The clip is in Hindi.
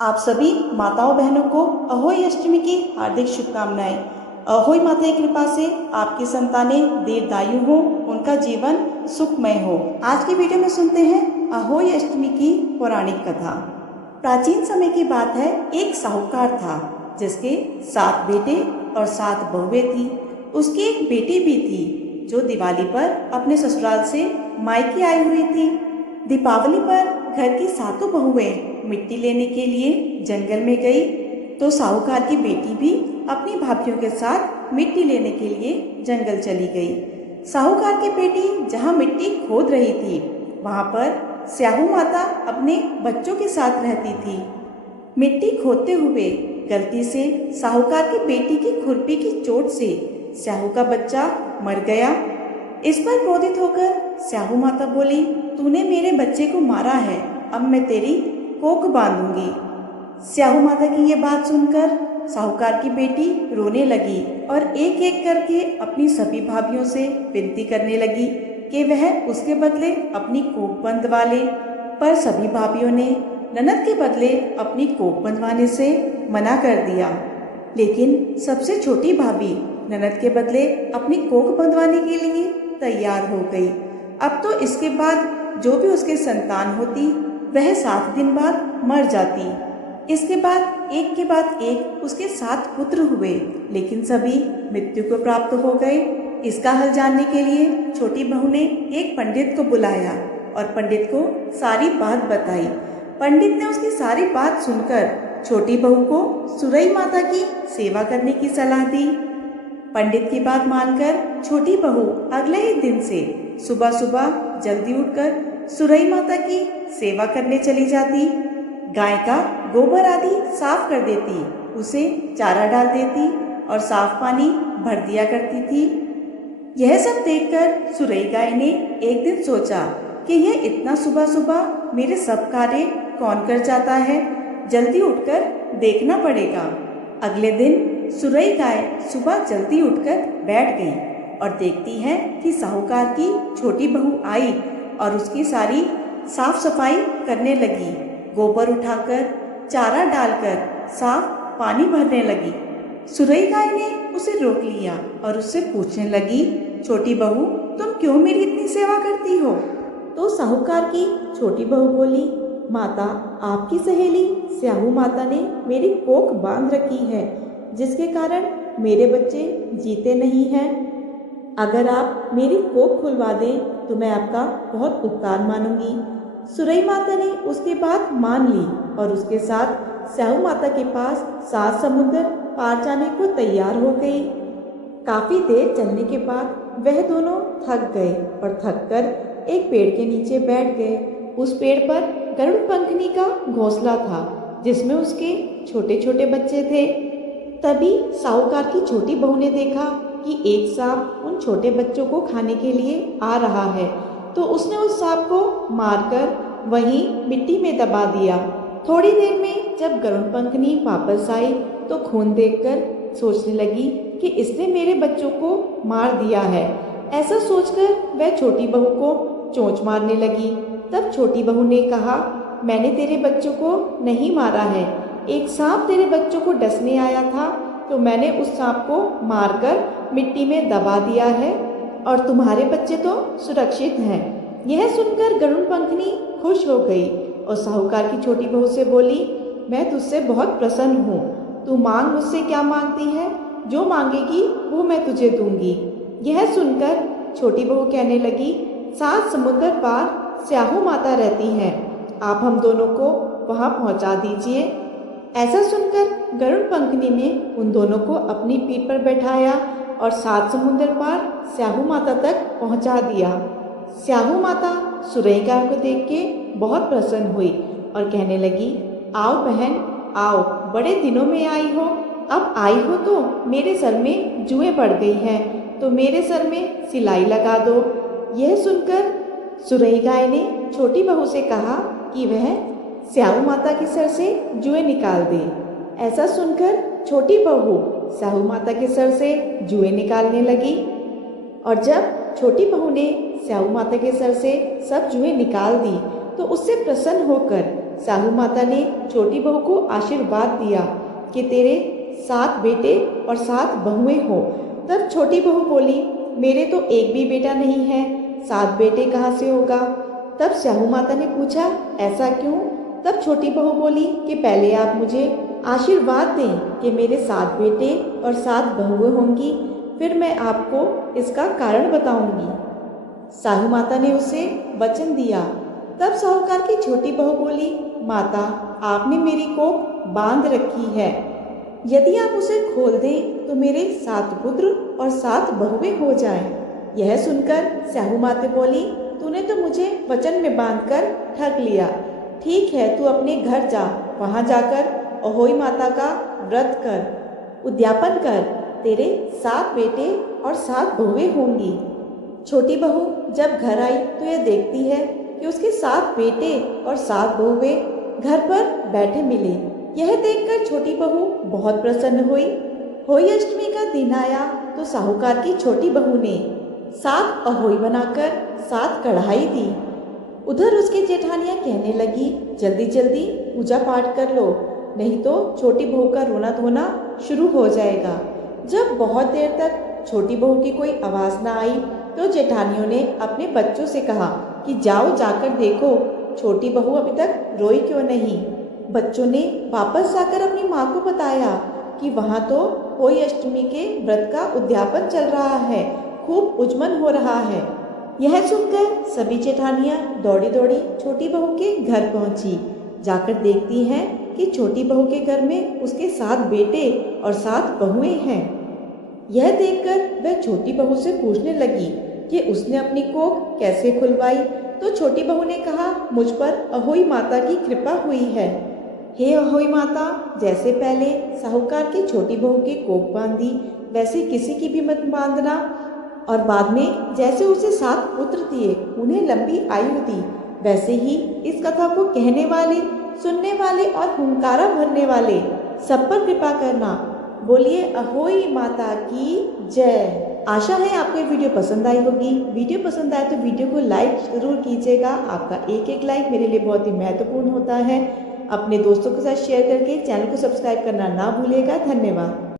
आप सभी माताओं बहनों को अहोई अष्टमी की हार्दिक शुभकामनाएं। अहोई माता की कृपा से आपकी संतानें दीर्घायु हो, उनका जीवन सुखमय हो। आज की वीडियो में सुनते हैं अहोई अष्टमी की पौराणिक कथा। प्राचीन समय की बात है, एक साहूकार था जिसके 7 बेटे और 7 बहुएं थी। उसकी एक बेटी भी थी जो दिवाली पर अपने ससुराल से मायके आई हुई थी। दीपावली पर घर की 7 बहुएं मिट्टी लेने के लिए जंगल में गई तो साहूकार की बेटी भी अपनी भाभीयों के साथ मिट्टी लेने के लिए जंगल चली गई। साहूकार की बेटी जहाँ मिट्टी खोद रही थी वहाँ पर स्याहू माता अपने बच्चों के साथ रहती थी। मिट्टी खोदते हुए गलती से साहूकार की बेटी की खुरपी की चोट से स्याहू का बच्चा मर गया। इस पर क्रोधित होकर स्याहू माता बोली, तूने मेरे बच्चे को मारा है, अब मैं तेरी कोख बांधूंगी। स्याहू माता की ये बात सुनकर साहूकार की बेटी रोने लगी और एक एक करके अपनी सभी भाभीयों से विनती करने लगी कि वह उसके बदले अपनी कोख बंधवा ले। पर सभी भाभीयों ने ननद के बदले अपनी कोख बंधवाने से मना कर दिया। लेकिन सबसे छोटी भाभी ननद के बदले अपनी कोख बंधवाने के लिए तैयार हो गई। अब तो इसके बाद जो भी उसके संतान होती वह 7 दिन बाद मर जाती। इसके बाद एक के बाद एक उसके 7 पुत्र हुए, लेकिन सभी मृत्यु को प्राप्त हो गए। इसका हल जानने के लिए छोटी बहू ने एक पंडित को बुलाया और पंडित को सारी बात बताई। पंडित ने उसकी सारी बात सुनकर छोटी बहू को सुरई माता की सेवा करने की सलाह दी। पंडित की बात मानकर छोटी बहू अगले ही दिन से सुबह सुबह जल्दी उठकर सुरई माता की सेवा करने चली जाती। गाय का गोबर आदि साफ कर देती, उसे चारा डाल देती और साफ पानी भर दिया करती थी। यह सब देखकर सुरई गाय ने एक दिन सोचा कि यह इतना सुबह सुबह मेरे सब कार्य कौन कर जाता है, जल्दी उठकर देखना पड़ेगा। अगले दिन सुरई गाय सुबह जल्दी उठकर बैठ गई और देखती है कि साहूकार की छोटी बहू आई और उसकी सारी साफ सफाई करने लगी। गोबर उठाकर चारा डालकर साफ पानी भरने लगी। सुरई गाय ने उसे रोक लिया और उससे पूछने लगी, छोटी बहू तुम क्यों मेरी इतनी सेवा करती हो? तो साहूकार की छोटी बहू बोली, माता आपकी सहेली स्याहू माता ने मेरी कोख बांध रखी है, जिसके कारण मेरे बच्चे जीते नहीं हैं। अगर आप मेरी कोख खुलवा दें तो मैं आपका बहुत उपकार मानूंगी। सुरई माता ने उसकी बात मान ली और उसके साथ स्याहू माता के पास 7 समुद्र पार जाने को तैयार हो गई। काफी देर चलने के बाद वह दोनों थक गए और थककर एक पेड़ के नीचे बैठ गए। उस पेड़ पर गरुड़ पंखनी का घोंसला था, जिसमें उसके छोटे छोटे बच्चे थे। तभी साहूकार की छोटी बहू ने देखा कि एक सांप उन छोटे बच्चों को खाने के लिए आ रहा है, तो उसने उस सांप को मारकर वहीं मिट्टी में दबा दिया। थोड़ी देर में जब गरुड़ पंखनी वापस आई तो खून देखकर सोचने लगी कि इसने मेरे बच्चों को मार दिया है। ऐसा सोचकर वह छोटी बहू को चोंच मारने लगी। तब छोटी बहू ने कहा, मैंने तेरे बच्चों को नहीं मारा है, एक सांप तेरे बच्चों को डसने आया था तो मैंने उस सांप को मारकर मिट्टी में दबा दिया है और तुम्हारे बच्चे तो सुरक्षित हैं। यह सुनकर गरुड़ पंखनी खुश हो गई और साहूकार की छोटी बहू से बोली, मैं तुझसे बहुत प्रसन्न हूँ, तू मांग मुझसे क्या मांगती है, जो मांगेगी वो मैं तुझे दूंगी। यह सुनकर छोटी बहू कहने लगी, 7 समुद्र पार स्याहू माता रहती हैं, आप हम दोनों को वहाँ पहुँचा दीजिए। ऐसा सुनकर गरुड़ पंखनी ने उन दोनों को अपनी पीठ पर बैठाया और 7 समुद्र पार स्याहू माता तक पहुँचा दिया। स्याहू माता सुरई गाय को देख के बहुत प्रसन्न हुई और कहने लगी, आओ बहन आओ, बड़े दिनों में आई हो, अब आई हो तो मेरे सर में जुएं पड़ गई हैं, तो मेरे सर में सिलाई लगा दो। यह सुनकर सुरई गाय ने छोटी बहू से कहा कि वह स्याहू माता के सर से जुएं निकाल दे। ऐसा सुनकर छोटी बहू स्याहू माता के सर से जुएं निकालने लगी और जब छोटी बहू ने स्याहू माता के सर से सब जुएं निकाल दी तो उससे प्रसन्न होकर साहू माता ने छोटी बहू को आशीर्वाद दिया कि तेरे 7 बेटे और 7 बहुएं हो। तब छोटी बहू बोली, मेरे तो एक भी बेटा नहीं है, 7 बेटे कहाँ से होगा। तब साहू माता ने पूछा, ऐसा क्यों। तब छोटी बहू बोली कि पहले आप मुझे आशीर्वाद दें कि मेरे 7 बेटे और 7 बहुएं होंगी, फिर मैं आपको इसका कारण बताऊंगी। साहू माता ने उसे वचन दिया। तब साहूकार की छोटी बहू बोली, माता आपने मेरी कोख बांध रखी है, यदि आप उसे खोल दें तो मेरे 7 पुत्र और 7 बहुएं हो जाएं। यह सुनकर साहू माता बोली, तूने तो मुझे वचन में बांधकर ठग लिया। ठीक है, तू अपने घर जा, वहां जाकर अहोई माता का व्रत कर, उद्यापन कर, तेरे 7 बेटे और 7 बहुएं होंगी। छोटी बहू जब घर आई तो यह देखती है कि उसके 7 बेटे और 7 बहुएं घर पर बैठे मिले। यह देखकर छोटी बहू बहुत प्रसन्न हुई। होली अष्टमी का दिन आया तो साहूकार की छोटी बहू ने 7 अहोई बनाकर 7 कढ़ाई दी। उधर उसकी जेठानियां कहने लगी, जल्दी जल्दी पूजा पाठ कर लो, नहीं तो छोटी बहू का रोना धोना शुरू हो जाएगा। जब बहुत देर तक छोटी बहू की कोई आवाज़ ना आई तो जेठानियों ने अपने बच्चों से कहा कि जाओ जाकर देखो छोटी बहू अभी तक रोई क्यों नहीं। बच्चों ने वापस जाकर अपनी माँ को बताया कि वहाँ तो होली अष्टमी के व्रत का उद्यापन चल रहा है, खूब उजमन हो रहा है। यह सुनकर सभी जेठानियां दौड़ी दौड़ी छोटी बहू के घर पहुंची। जाकर देखती हैं कि छोटी बहू के घर में उसके 7 बेटे और 7 बहुएं हैं। यह देखकर वह छोटी बहू से पूछने लगी कि उसने अपनी कोख कैसे खुलवाई। तो छोटी बहू ने कहा, मुझ पर अहोई माता की कृपा हुई है। हे अहोई माता, जैसे पहले साहूकार की छोटी बहू की कोख बांधी वैसे किसी की भी मत बांधना, और बाद में जैसे उसे 7 पुत्र दिए उन्हें लंबी आयु दी, वैसे ही इस कथा को कहने वाले, सुनने वाले और हुंकारा भरने वाले सब पर कृपा करना। बोलिए अहोई माता की जय। आशा है आपको ये वीडियो पसंद आई होगी। वीडियो पसंद आए तो वीडियो को लाइक जरूर कीजिएगा। आपका एक एक लाइक मेरे लिए बहुत ही महत्वपूर्ण होता है। अपने दोस्तों के साथ शेयर करके चैनल को सब्सक्राइब करना ना भूलिएगा। धन्यवाद।